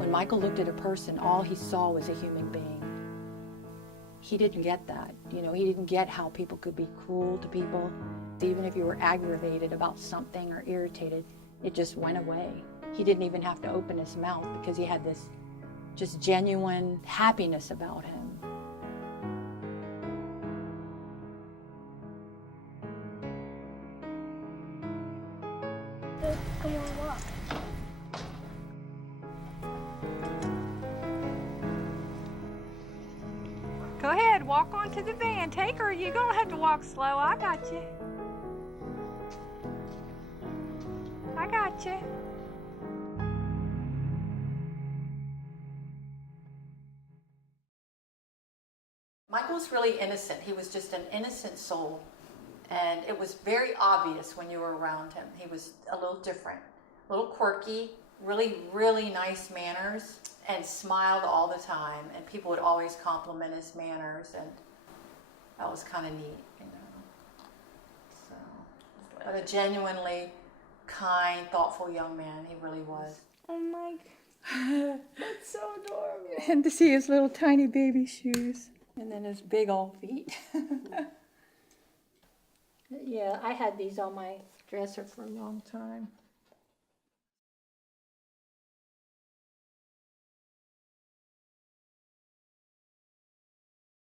When Michael looked at a person, all he saw was a human being. He didn't get that. You know, he didn't get how people could be cruel to people. Even if you were aggravated about something or irritated, it just went away. He didn't even have to open his mouth because he had this just genuine happiness about him. Come on, walk. Go ahead, walk onto the van. Take her. You're gonna have to walk slow. I got you. I got you. Michael was really innocent. He was just an innocent soul. And it was very obvious when you were around him. He was a little different, a little quirky, really, really nice manners, and smiled all the time. And people would always compliment his manners, and that was kind of neat, you know. So, but a genuinely kind, thoughtful young man, he really was. Oh my God. That's so adorable. And to see his little tiny baby shoes, and then his big old feet. Yeah, I had these on my dresser for a long time.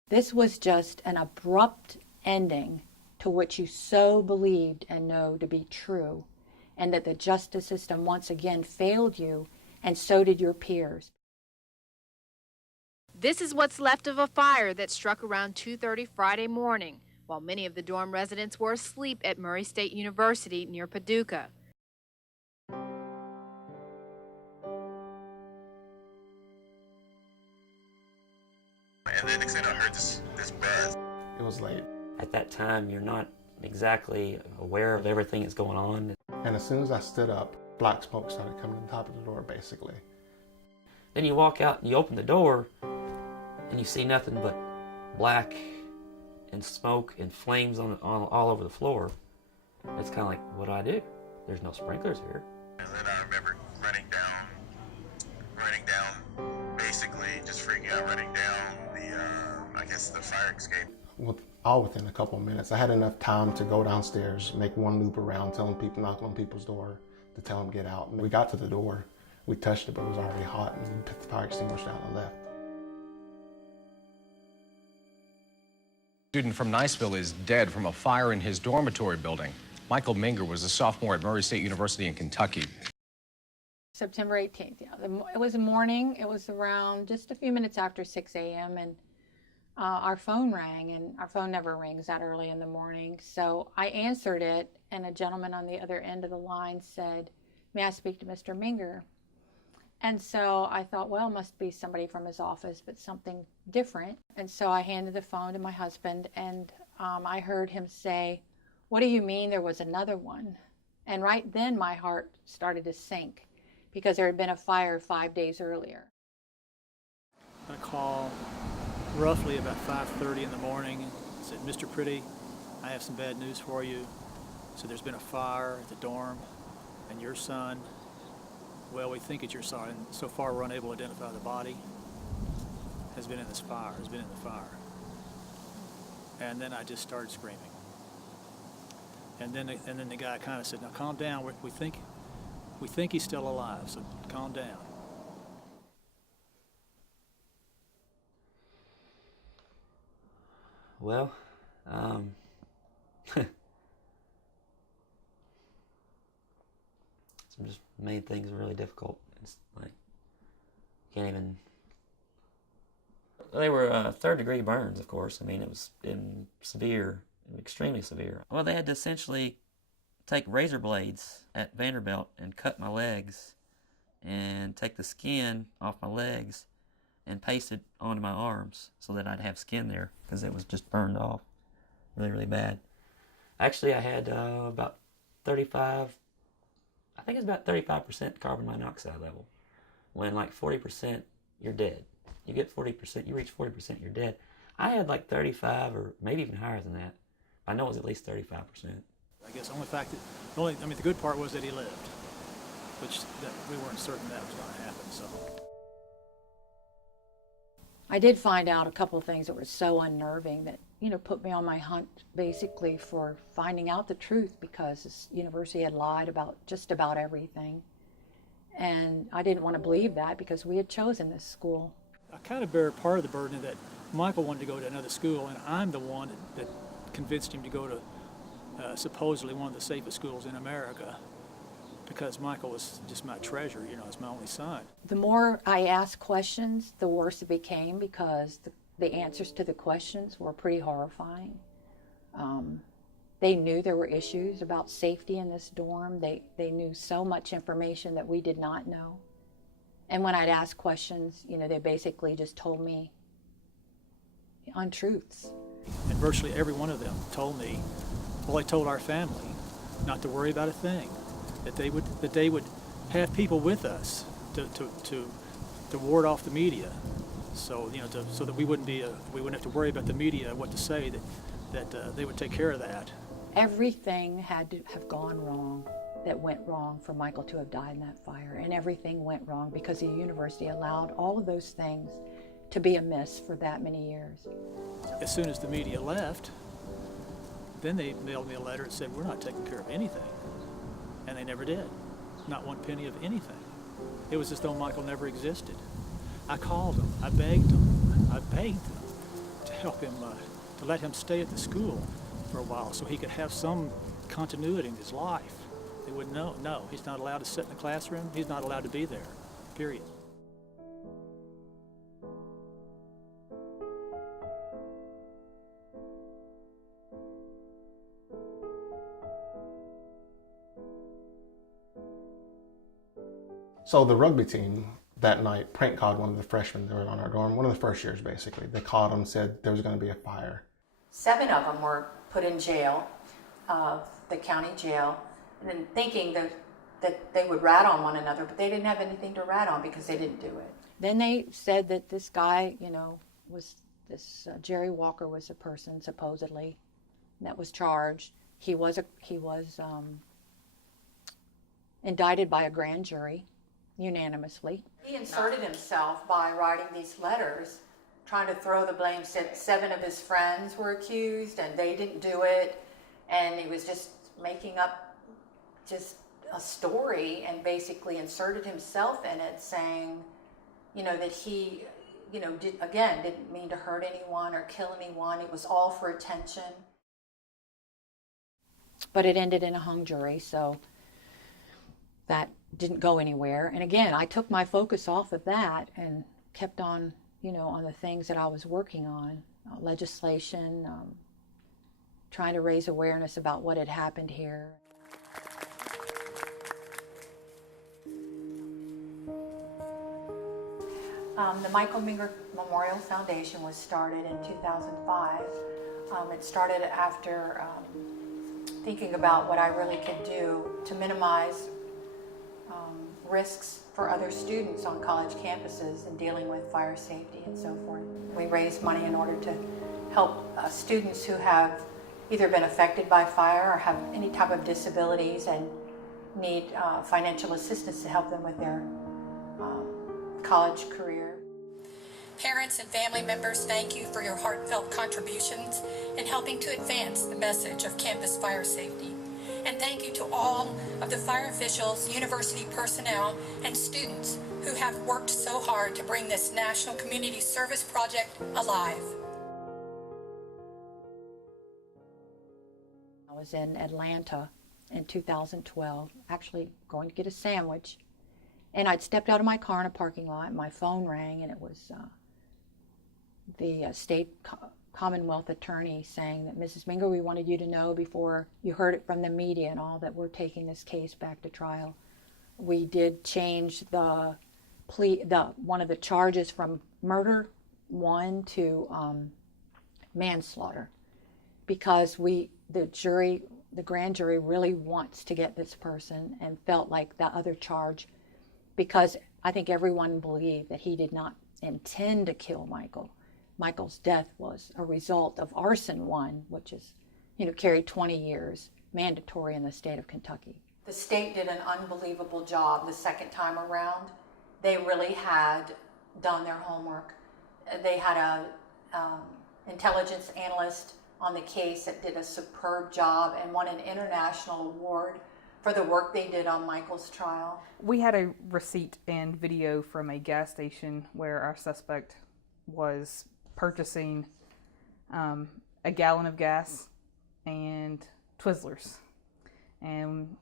This was just an abrupt ending to what you so believed and know to be true, and that the justice system once again failed you, and so did your peers. This is what's left of a fire that struck around 2:30 Friday morning, while many of the dorm residents were asleep at Murray State University near Paducah. And then next thing I heard this buzz. It was late. At that time, you're not exactly aware of everything that's going on. And as soon as I stood up, black smoke started coming to the top of the door, basically. Then you walk out and you open the door, and you see nothing but black and smoke and flames all over the floor. It's kind of like, what do I do? There's no sprinklers here. And then I remember running down, basically just freaking out, running down the fire escape. All within a couple of minutes. I had enough time to go downstairs, make one loop around, telling people, knock on people's door to tell them get out. And we got to the door, we touched it, but it was already hot, and we put the fire extinguisher down and left. A student from Niceville is dead from a fire in his dormitory building. Michael Minger was a sophomore at Murray State University in Kentucky. September 18th, yeah. It was a morning. It was around just a few minutes after 6 a.m. and our phone rang, and our phone never rings that early in the morning. So I answered it, and a gentleman on the other end of the line said, "May I speak to Mr. Minger?" And so I thought, well, it must be somebody from his office, but something different. And so I handed the phone to my husband, and I heard him say, "What do you mean there was another one?" And right then my heart started to sink, because there had been a fire 5 days earlier. I call roughly about 5:30 in the morning and said, "Mr. Pretty, I have some bad news for you. So there's been a fire at the dorm, and your son, well, we think it's your son, and so far we're unable to identify the body, has been in the fire. And then I just started screaming. And then the guy kind of said, "Now calm down, we think he's still alive, so calm down." Well, some just made things really difficult. It's like, can't even. They were third-degree burns, of course. I mean, it was severe, extremely severe. Well, they had to essentially take razor blades at Vanderbilt and cut my legs and take the skin off my legs and paste it onto my arms so that I'd have skin there, because it was just burned off really, really bad. Actually, I had about 35, I think it's about 35% carbon monoxide level. When like 40%, you're dead. You get 40%, you reach 40%, you're dead. I had like 35 or maybe even higher than that. I know it was at least 35%. I guess the only fact that, the good part was that he lived, which that we weren't certain that was going to happen, so. I did find out a couple of things that were so unnerving that, put me on my hunt basically for finding out the truth, because this university had lied about just about everything. And I didn't want to believe that because we had chosen this school. I kind of bear part of the burden that Michael wanted to go to another school, and I'm the one that convinced him to go to supposedly one of the safest schools in America, because Michael was just my treasure, as my only son. The more I asked questions, the worse it became, because the answers to the questions were pretty horrifying. They knew there were issues about safety in this dorm. They knew so much information that we did not know. And when I'd ask questions, they basically just told me untruths. And virtually every one of them told me, well, they told our family not to worry about a thing, that they would have people with us to ward off the media, so so that we wouldn't have to worry about the media, what to say, that they would take care of that. Everything had to have gone wrong that went wrong for Michael to have died in that fire, and everything went wrong because the university allowed all of those things to be amiss for that many years. As soon as the media left, then they mailed me a letter that said, we're not taking care of anything. And they never did. Not one penny of anything. It was as though Michael never existed. I called him. I begged him to help him, to let him stay at the school for a while so he could have some continuity in his life. They wouldn't know. No, he's not allowed to sit in the classroom. He's not allowed to be there, period. So the rugby team that night prank called one of the freshmen that were on our dorm, one of the first years basically. They called them, said there was going to be a fire. 7 of them were put in jail, the county jail, and then thinking that they would rat on one another, but they didn't have anything to rat on because they didn't do it. Then they said that this guy, was this Jerry Walker was a person supposedly that was charged. He was indicted by a grand jury unanimously. He inserted himself by writing these letters, trying to throw the blame. Said 7 of his friends were accused and they didn't do it, and he was just making up just a story and basically inserted himself in it, saying, that he, didn't mean to hurt anyone or kill anyone. It was all for attention. But it ended in a hung jury, so that didn't go anywhere. And again, I took my focus off of that and kept on, on the things that I was working on, legislation, trying to raise awareness about what had happened here. The Michael Minger Memorial Foundation was started in 2005. It started after thinking about what I really could do to minimize risks for other students on college campuses and dealing with fire safety and so forth. We raise money in order to help students who have either been affected by fire or have any type of disabilities and need financial assistance to help them with their college career. Parents and family members, thank you for your heartfelt contributions in helping to advance the message of campus fire safety. And thank you to all of the fire officials, university personnel, and students who have worked so hard to bring this National Community Service Project alive. I was in Atlanta in 2012, actually going to get a sandwich, and I'd stepped out of my car in a parking lot, and my phone rang, and it was the state Commonwealth attorney saying that, Mrs. Minger, we wanted you to know before you heard it from the media and all that we're taking this case back to trial. We did change the one of the charges from murder 1 to manslaughter, because the grand jury really wants to get this person and felt like the other charge, because I think everyone believed that he did not intend to kill Michael. Michael's death was a result of arson 1, which is, carried 20 years, mandatory in the state of Kentucky. The state did an unbelievable job the second time around. They really had done their homework. They had a intelligence analyst on the case that did a superb job and won an international award for the work they did on Michael's trial. We had a receipt and video from a gas station where our suspect was purchasing a gallon of gas and Twizzlers. And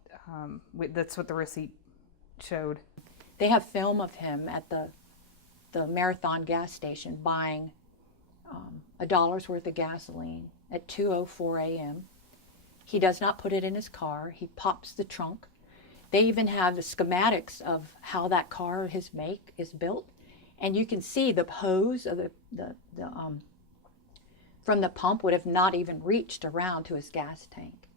that's what the receipt showed. They have film of him at the Marathon gas station buying $1 worth of gasoline at 2:04 a.m. He does not put it in his car. He pops the trunk. They even have the schematics of how that car, his make, is built. And you can see the hose of from the pump would have not even reached around to his gas tank.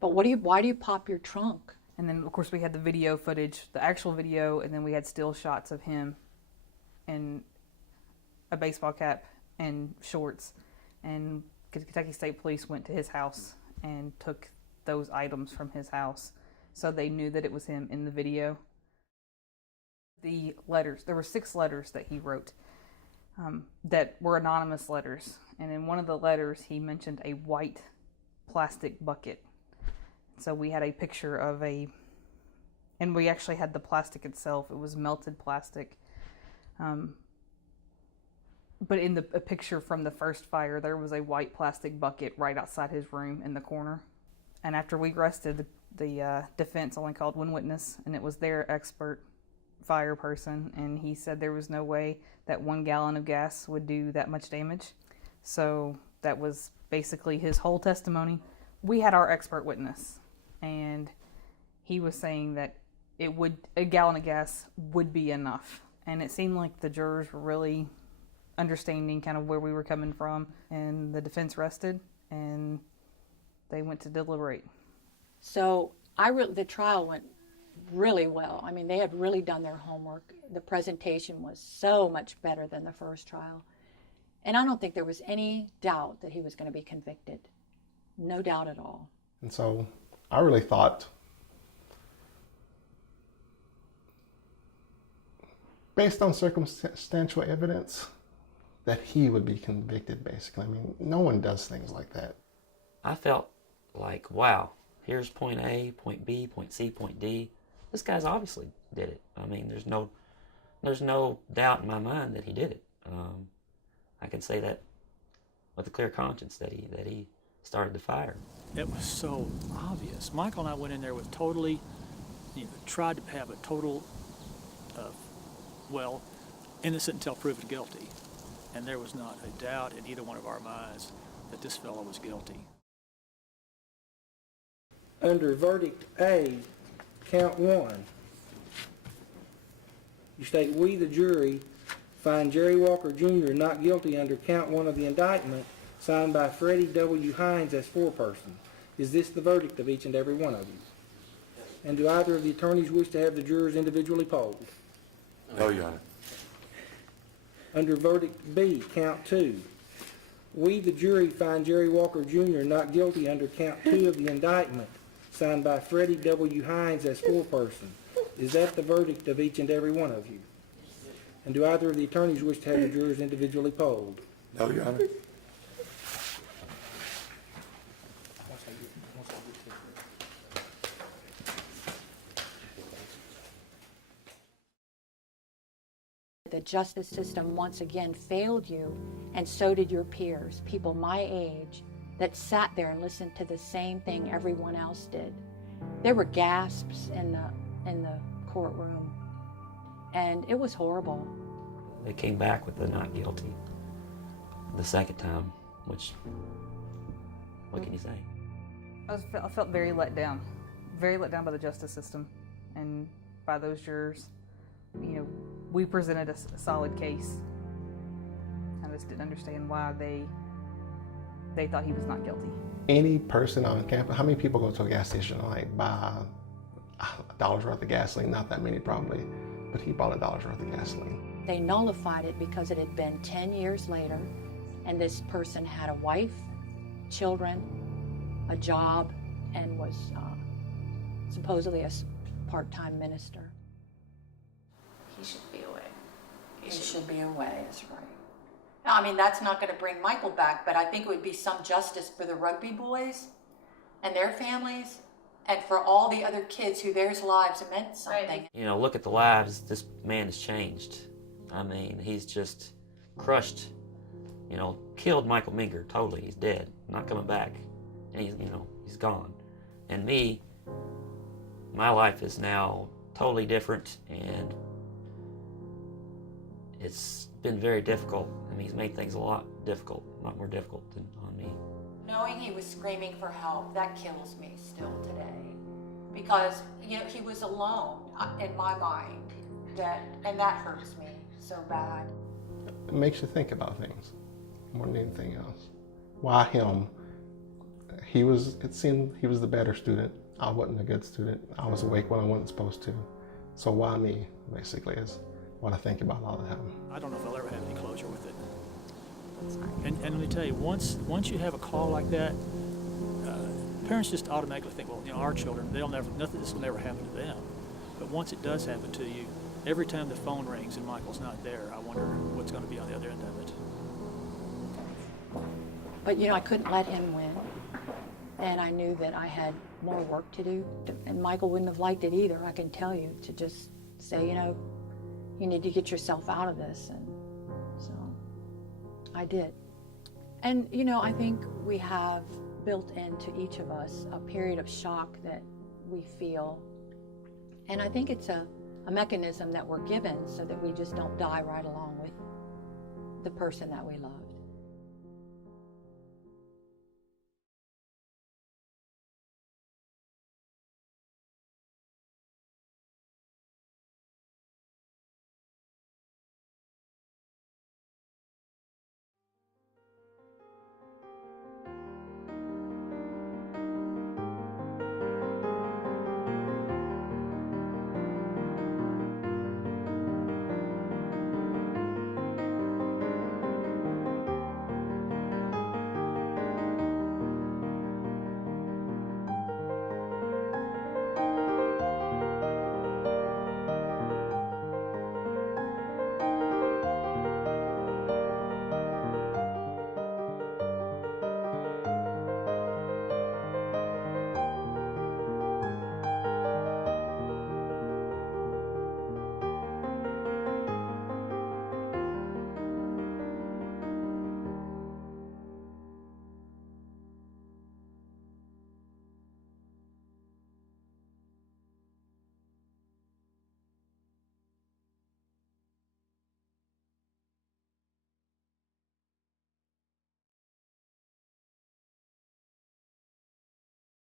But why do you pop your trunk? And then, of course, we had the video footage, the actual video, and then we had still shots of him in a baseball cap and shorts. And Kentucky State Police went to his house and took those items from his house, so they knew that it was him in the video. The letters, there were 6 letters that he wrote that were anonymous letters. And in one of the letters, he mentioned a white plastic bucket. So we had a picture of and we actually had the plastic itself. It was melted plastic. But in a picture from the first fire, there was a white plastic bucket right outside his room in the corner. And after we arrested, the defense only called one witness, and it was their expert fire person, and he said there was no way that 1 gallon of gas would do that much damage. So that was basically his whole testimony. We had our expert witness, and he was saying that a gallon of gas would be enough. And it seemed like the jurors were really understanding kind of where we were coming from, and the defense rested, and they went to deliberate. So the trial went really well. I mean, they had really done their homework. The presentation was so much better than the first trial. And I don't think there was any doubt that he was going to be convicted. No doubt at all. And so I really thought, based on circumstantial evidence, that he would be convicted, basically. I mean, no one does things like that. I felt like, wow, here's point A, point B, point C, point D. This guy's obviously did it. I mean, there's no doubt in my mind that he did it. I can say that with a clear conscience that he started the fire. It was so obvious. Michael and I went in there with totally, tried to have a total, innocent until proven guilty. And there was not a doubt in either one of our minds that this fellow was guilty. Under verdict A, count 1, you state, we, the jury, find Jerry Walker Jr. not guilty under count 1 of the indictment, signed by Freddie W. Hines as foreperson. Is this the verdict of each and every one of you? And do either of the attorneys wish to have the jurors individually polled? No, Your Honor. Under verdict B, count 2, we, the jury, find Jerry Walker Jr. not guilty under count 2 of the indictment, signed by Freddie W. Hines as foreperson. Is that the verdict of each and every one of you? And do either of the attorneys wish to have the jurors individually polled? No, Your Honor. The justice system once again failed you, and so did your peers, people my age, that sat there and listened to the same thing everyone else did. There were gasps in the courtroom, and it was horrible. They came back with the not guilty the second time, which, what can you say? I felt very let down by the justice system and by those jurors. We presented a solid case. I just didn't understand why they thought he was not guilty. Any person on campus, how many people go to a gas station and like buy $1 worth of gasoline? Not that many probably, but he bought $1 worth of gasoline. They nullified it because it had been 10 years later, and this person had a wife, children, a job, and was supposedly a part-time minister. He should be away. He should be away, that's right. I mean, that's not going to bring Michael back, but I think it would be some justice for the rugby boys and their families and for all the other kids who their lives meant something. You know, look at the lives this man has changed. I mean, he's just crushed, you know, killed Michael Minger totally. He's dead, not coming back. And he's, you know, he's gone. And me, my life is now totally different, and it's been very difficult. I mean, he's made things a lot more difficult than on me. Knowing he was screaming for help, that kills me still today. Because, you know, he was alone in my mind, and that hurts me so bad. It makes you think about things more than anything else. Why him? It seemed he was the better student. I wasn't a good student. I was awake when I wasn't supposed to. So why me, basically, is what I think about all the time. I don't know if I'll ever have any closure with it. And let me tell you, once you have a call like that, parents just automatically think, well, you know, our children, this will never happen to them. But once it does happen to you, every time the phone rings and Michael's not there, I wonder what's going to be on the other end of it. But, you know, I couldn't let him win. And I knew that I had more work to do. And Michael wouldn't have liked it either, I can tell you, to just say, you know, you need to get yourself out of this. And so I did. And, you know, I think we have built into each of us a period of shock that we feel. And I think it's a mechanism that we're given so that we just don't die right along with the person that we love.